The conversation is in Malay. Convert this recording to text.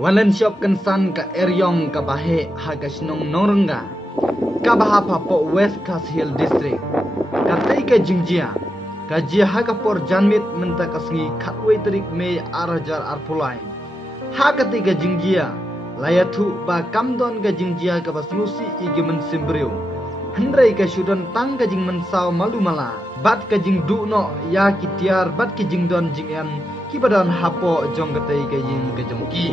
Walan siop kensan ka eryong ka bahe ha ka sinong norengga. Ka baha papo West Coast Hill District. Ka tei ka jingjia. Ka jia ha ka por janmit menta kasngi khatwei terik me arajar arpulai. Ha ka tei ka jingjia. Layathu ba kamdon ka jingjia ka basnusi igi mensimbriu. Hendrai ka syudon tang ka jing mensau malumala. Bat ka jing du no ya kitiar bat ki jing don jing en. Kibadon hapo jong ka tei ka jing ka jongki.